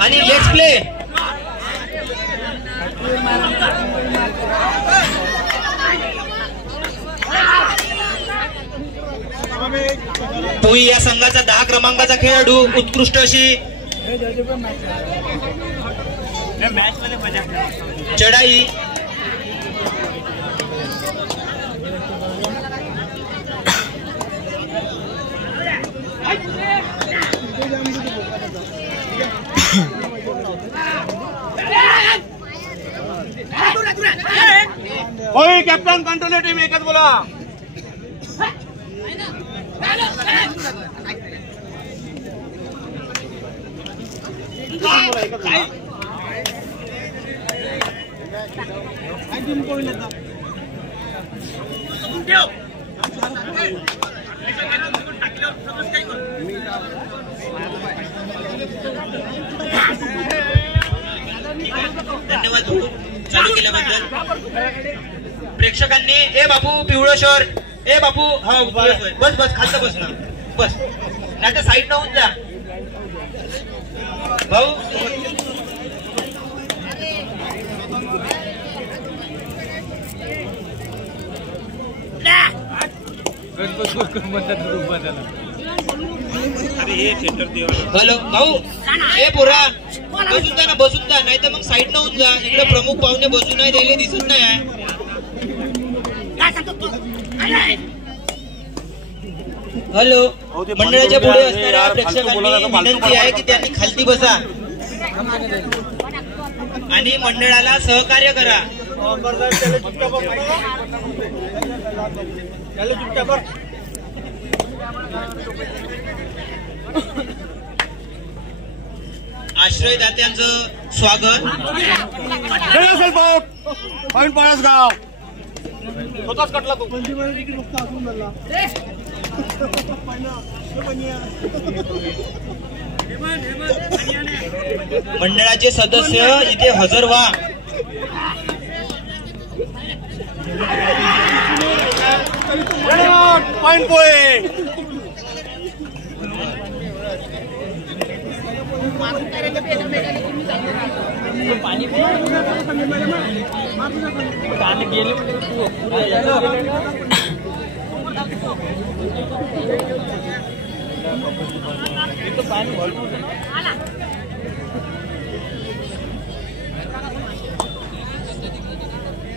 आणि let's play. पुई या संघाचा 10 क्रमांकाचा खेळाडू उत्कृष्ट अशी चढाई. होय कॅप्टन कंट्रोल टीम एकच बोला. धन्यवाद चालू केल्याबद्दल. प्रेक्षकांनी ए बापू पिवळं शर्ट, ए बापू हा बस बस खालचं बस ना बस, नाही तर साईड न होऊन जा भाऊ. हॅलो भाऊ, ए पोरा बसून जा ना, बसून जा, नाही तर मग साईड न होऊन जा. इकडे प्रमुख पाहुणे बसून नाही राहिले, दिसत नाही. हॅलो, मंडळाच्या पुढे असणाऱ्या प्रेक्षकांनी विनंती आहे की त्यांनी खालती बसा आणि मंडळाला सहकार्य करा. आश्रयदात्यांचं स्वागत. पळसगाव स्वतःच कटला तो. मंडळाचे सदस्य इथे हजर व्हा. पॉइंट पोहे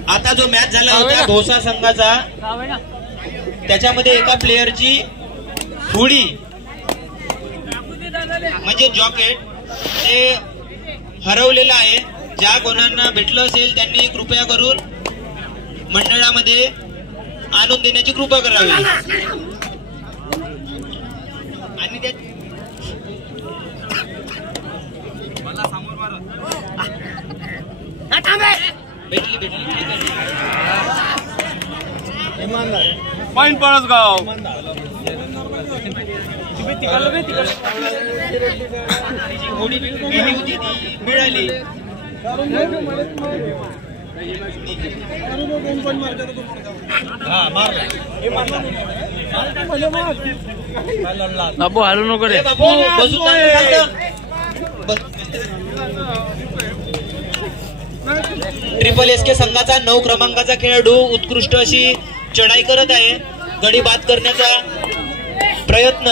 आता जो मॅच झाला होता भोसा संघाचा, त्याच्यामध्ये एका प्लेयरची हुडी म्हणजे जॉकेट ते हरवलेलं आहे. ज्या कोणांना भेटलं असेल त्यांनी कृपया करून मंडळामध्ये आणून देण्याची कृपा करावी. आणि त्या भेटली पॉइंट पळसगाव. मिळाली. बाबू हालू नको रे. बाबू बसून ट्रिपल एसके संघाचा 9 क्रमांकाचा खेळाडू उत्कृष्ट अशी चढाई करत आहे. गडी बाद करण्याचा प्रयत्न.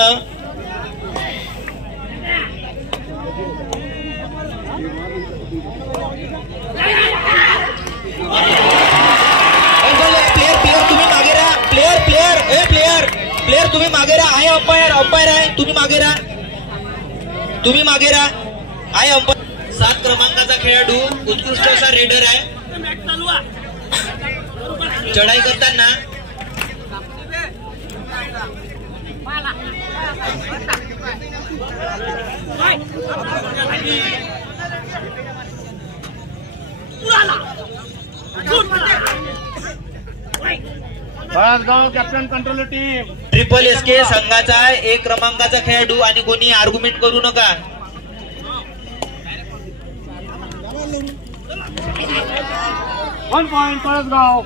प्लेयर तुम्ही मागे राहा. आहे अंपायर आहे, तुम्ही मागे राहा, तुम्ही मागे राहा. आहे अंपायर. 7 क्रमांकाचा खेळाडू उत्कृष्ट असा रेडर आहे. चढाई करताना Palasgaon captain control team. Triple SK संघाचा 1 क्रमांकाचा खेळाडू आणि कोणी आर्ग्युमेंट करू नका. One point Palasgaon.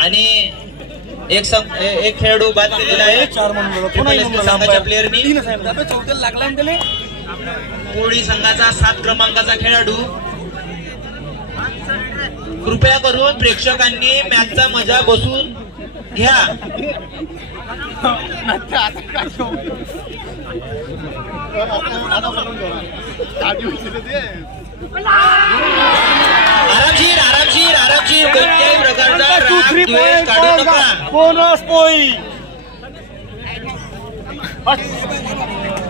आणि एक खेळाडू बाद केलेला आहे ट्रिपल एसके संघाच्या प्लेयरनी. लागला कोळी संघाचा 7 क्रमांकाचा खेळाडू. कृपया करून प्रेक्षकांनी मॅचचा मजा बसून घ्या. आरामशीर आरामशीर आरामशीर. कोणत्याही प्रकारचा राग द्वेष काढू नका. Bonus point.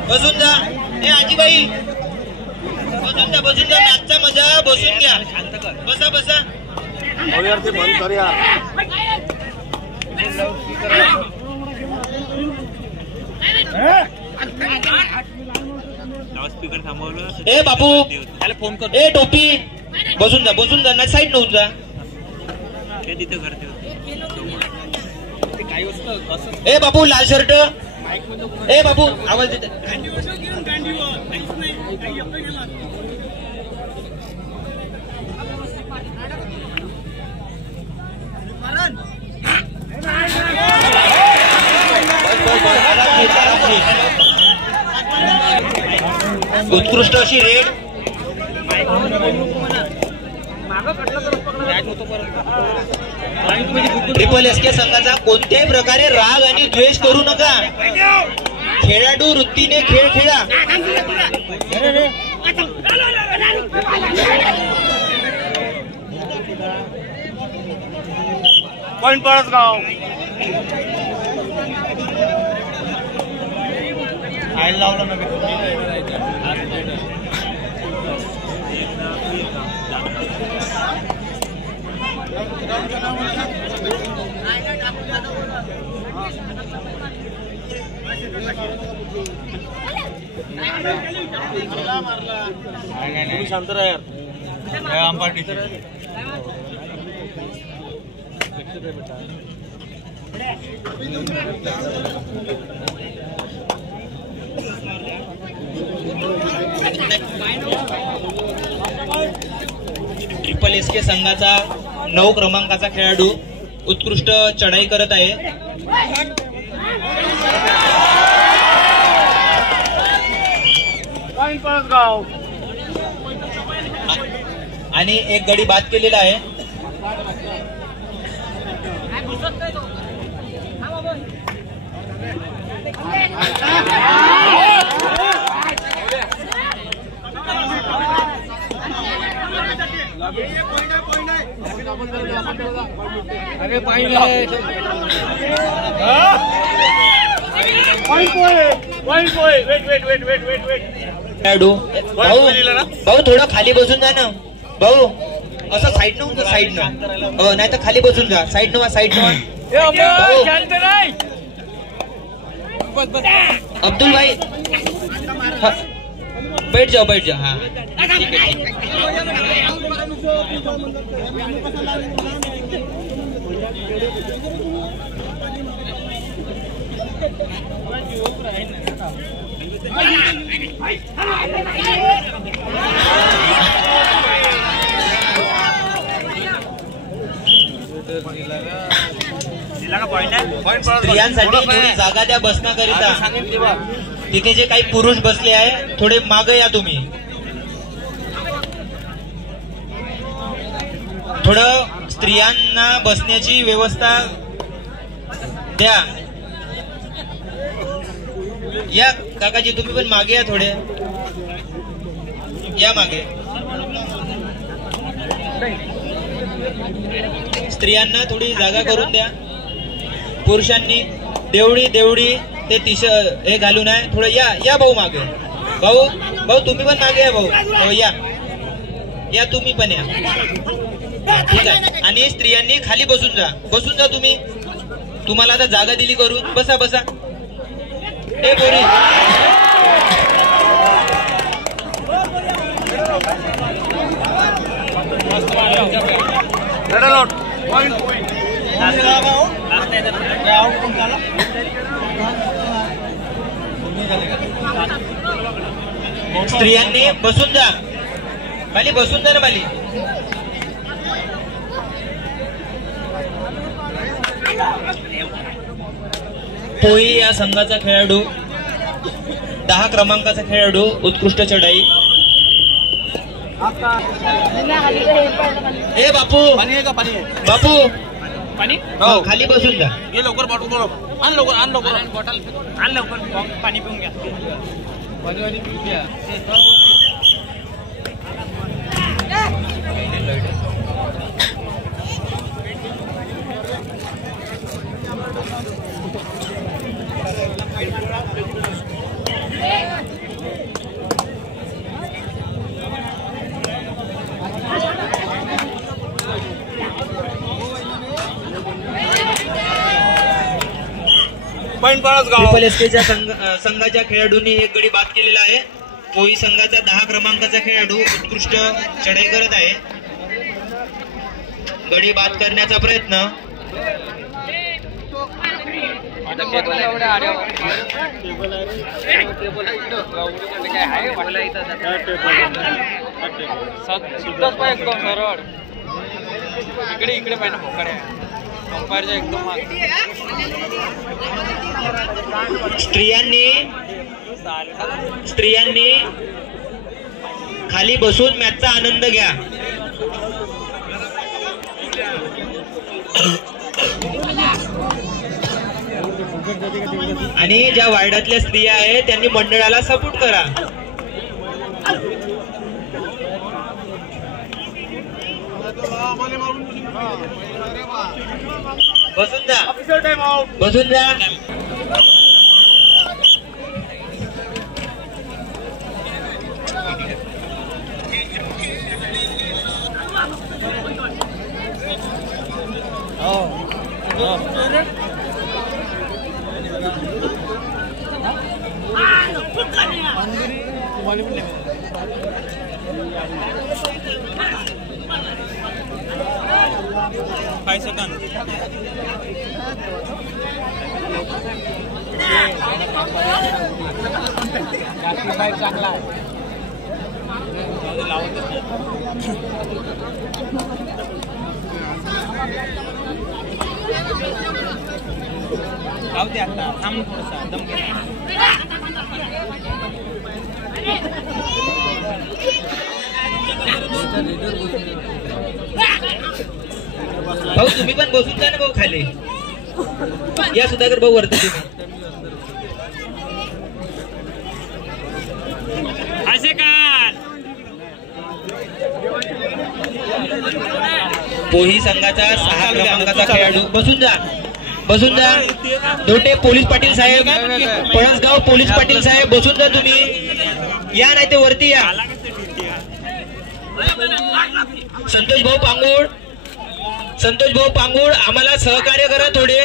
बसून जा. हे आजीबाई बसून जा बसून जा. मॅचचा मजा बसून घ्या. बसा बसा. बंद कर यार. ए बापू फोन कर. ए टोपी बसून जा ना. साईड नव्हून जा. ए बापू लाल शर्ट. ए बापू आवाज देते. उत्कृष्ट अशी रेड. ट्रिपल एसके संघाचा कोणत्याही प्रकारे राग आणि द्वेष करू नका. खेळाडू वृत्तीने खेळ खेळा. पॉइंट परसगाव. आयला लावलं ना. शांत राहा यार. अंपाटी ट्रिपल एसके संघाचा 9 क्रमांकाचा खेळाडू उत्कृष्ट चढाई करत आहे. आणि एक गडी बाद केलेला आहे. खेळाडू भाऊ थोडं खाली बसून जा ना भाऊ. असं साईड न साईड न नाही तर खाली बसून जा. साईड न साईड न. अब्दुल भाई बैठ जाओ बैठ जाओ. हाँ ठीक है. स्त्रियांसाठी थोडी जागा द्या बसण्याकरिता. तिथे जे काही पुरुष बसले आहे थोडे मागे या तुम्ही. थोडं स्त्रियांना बसण्याची व्यवस्था द्या. या काकाजी तुम्ही पण मागे या. थोडे या मागे. स्त्रियांना थोडी जागा करून द्या. पुरुषांनी देवडी देवडी ते हे घालून आहे. थोडं या भाऊ मागे. भाऊ तुम्ही पण मागे या. भाऊ या तुम्ही पण या. ठीक आहे. आणि स्त्रियांनी खाली बसून जा तुम्ही. तुम्हाला आता जागा दिली करून. बसा बसा. ए बोरी स्त्रियांनी बसून जा. खाली बसून जा ना खाली. पोळी या संघाचा खेळाडू 10 क्रमांकाचा खेळाडू उत्कृष्ट चढाई. ए बापू, पाणी आहे का? पाणी आहे. बापू पाणी हो, खाली बसून जा. घे लवकर बॉटल बोलव. आण लवकर, आण लवकर बॉटल, आण लवकर. पाणी पिऊन घ्या. पाणी पिऊन घ्या. ट्रिपल एसकेच्या संघाच्या खेळाडूंनी एक गडी बाद केलेला आहे. पोई संघाचा 10 क्रमांकाचा खेळाडू उत्कृष्ट चढाई करत आहे. गडी बाद करण्याचा प्रयत्न. इकडे इकडे पाहिजे मोकळे अंपायरच्या एकदम स्त्रियांनी खाली बसून मॅचचा आनंद घ्या. आणि ज्या वार्डातल्या स्त्रिया आहेत त्यांनी मंडळाला सपोर्ट करा. बसून जा, बसून जा. भाऊ तुम्ही पण बसून जा ना भाऊ खाली. या सुधाकर भाऊ वरती तुम्ही. पोही संघाचा 6 क्रमांकाचा खेळाडू. बसून जा, बसून जा. दोटे पोलीस पाटील साहेब, पळसगाव पोलीस पाटील साहेब बसून जा तुम्ही. या नाही ते वरती या. संतोष भाऊ पांगुळ, संतोष भाऊ पांगुळ आम्हाला सहकार्य करा थोडे.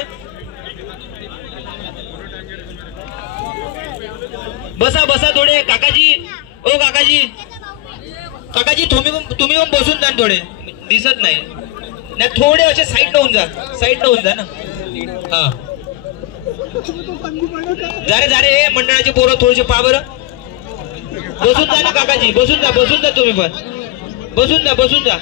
बसा बसा थोडे. काकाजी, ओ काकाजी, काकाजी तुम्ही पण बसून जा थोडे. दिसत नाही ना, थोडे असे साईड होऊन जा, साईड होऊन जा ना. हा जा रे मंडळाचे पोरं थोडेसे पा बरं. बसून जा ना काकाजी, बसून जा, बसून जा तुम्ही पण. बसून जा, बसून जा.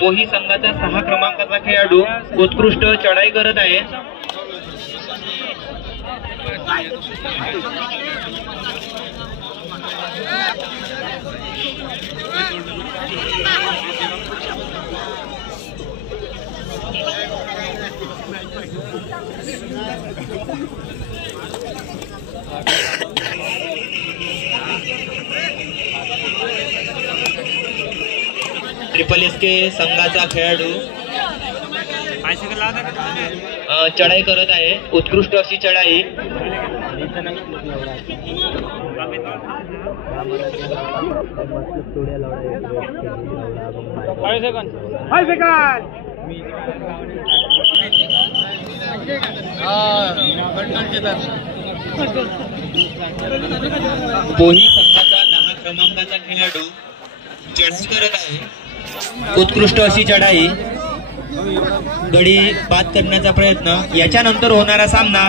पोही संघाचा 6 क्रमांकाचा खेळाडू उत्कृष्ट चढाई करत आहे. ट्रिपल एसके संघाचा खेळाडू चढाई करत आहे. उत्कृष्ट अशी चढाई. पोही संघाचा 10 क्रमांकाचा खेळाडू चढाई करत आहे. उत्कृष्ट अशी चढाई. गडी बाद करण्याचा प्रयत्न. याच्यानंतर होणारा सामना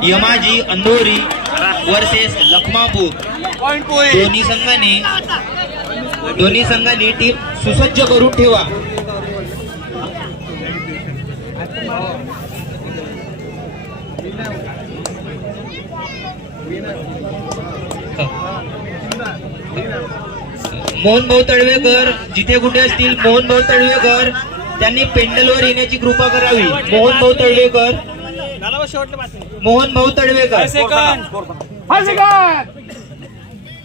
यमाजी अंधोरी वर्सेस लखमापूर. दोन्ही संघांनी टीम सुसज्ज करून ठेवा. मोहन भाऊ तळवेकर जिथे कुठे असतील, मोहन भाऊ तळवेकर त्यांनी पेंडलवर येण्याची कृपा करावी. Mohan Bhau Talwekar, Mohan Bhau Talwekar.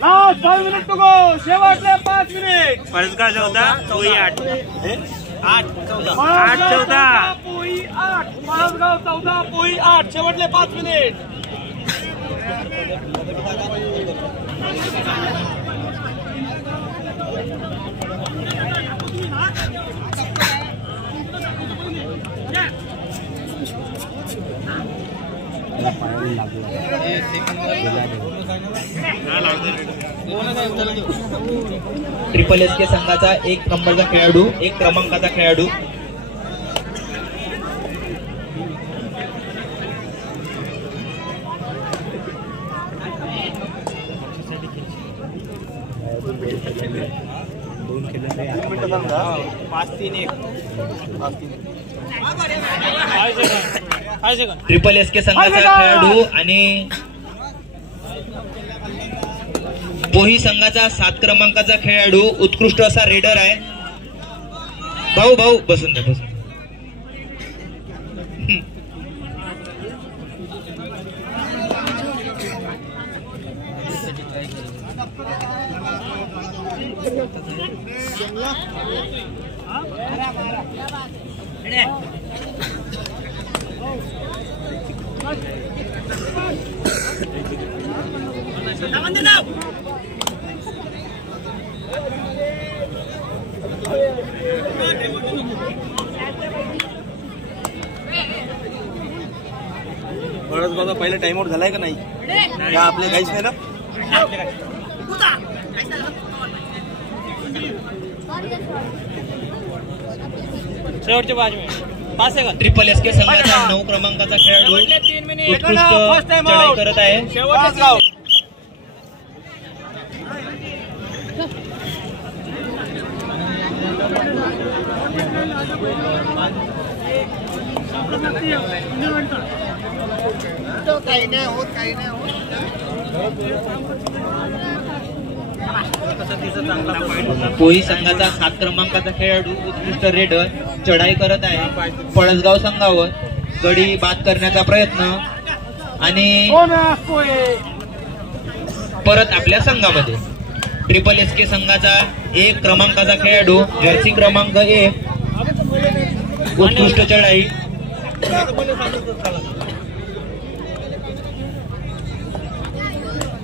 Last 5 minute to go. शेवटले 5 मिनिट. पळसगाव 14 पोई 8 पोई 8. पळसगाव 14 पोई 8. शेवटले 5 मिनिट. ट्रिपल एस के संघाचा 1 नंबरचा खेळाडू, 1 क्रमांकाचा खेळाडू. ट्रिपल एस के संघाचा खेळाडू आणि पोही संघाचा 7 क्रमांकाचा खेळाडू उत्कृष्ट असा रेडर आहे. भाऊ बसून द्या. पहिले टाइम आउट झालाय का नाही? या आपले काहीच नाही ना. शेवटचे 5 सेकंद. ट्रिपल एस के संघाचा 9 क्रमांकाचा खेळाडू उत्कृष्ट चढाई करत आहे. पोही संघाचा 7 क्रमांकाचा खेळाडू उत्कृष्ट रेडर चढाई करत आहे. पळसगाव संघावर गडी बाद करण्याचा प्रयत्न आणि परत आपल्या संघामध्ये. ट्रिपल एस के संघाचा 1 क्रमांकाचा खेळाडू जर्सी क्रमांक 1 उत्कृष्ट चढाई.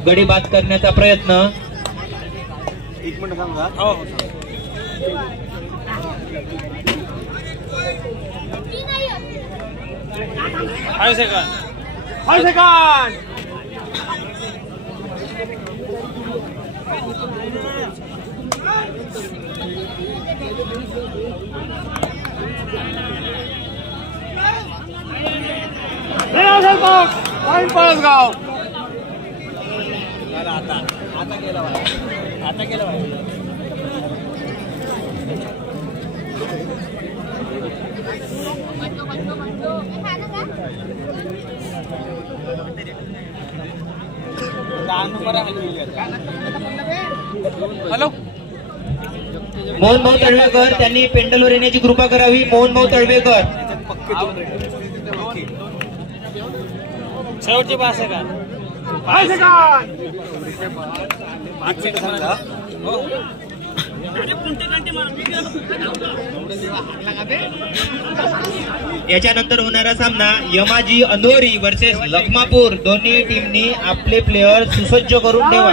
गडी बाद करण्याचा प्रयत्न. 1 मिनिट सांगा. 5 सेकंद. पळसगाव आता गेला हॅलो. मोहन भाऊ तळवेकर त्यांनी पेंडलवर येण्याची कृपा करावी. मोहन भाऊ तळवेकर. शेवटचे 5 सेकंद. याच्यानंतर होणारा सामना यमाजी अंधोरी वर्सेस लखमापूर. दोन्ही टीमनी आपले प्लेयर सुसज्ज करून ठेवा.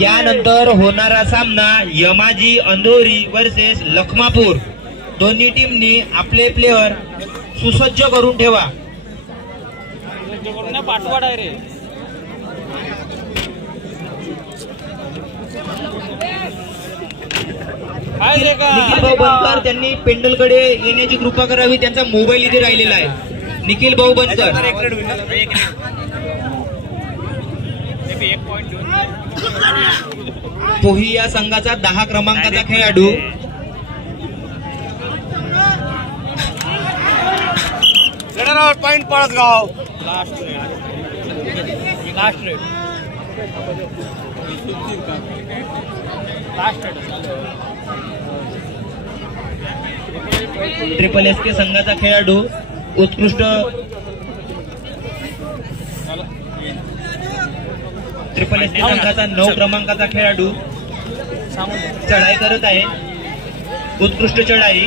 यानंतर होणारा सामना यमाजी अंधोरी वर्सेस लखमापूर. दोन्ही टीमनी आपले प्लेयर सुसज्ज करून ठेवा. पाठवाड आहे रे. निखिल भाऊ बनकर त्यांनी पेंडलकडे येण्याची कृपा करावी. त्यांचा मोबाईल इथे राहिलेला आहे. निखिल भाऊ बनकर पोही या संघाचा 10 क्रमांकाचा खेळाडू. Point Palasgaon last raid triple S K संघाचा खेळाडू उत्कृष्ट ट्रिपल एस के संघाचा 9 क्रमांकाचा खेळाडू चढाई करत आहे. उत्कृष्ट चढाई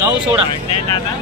9 16 ना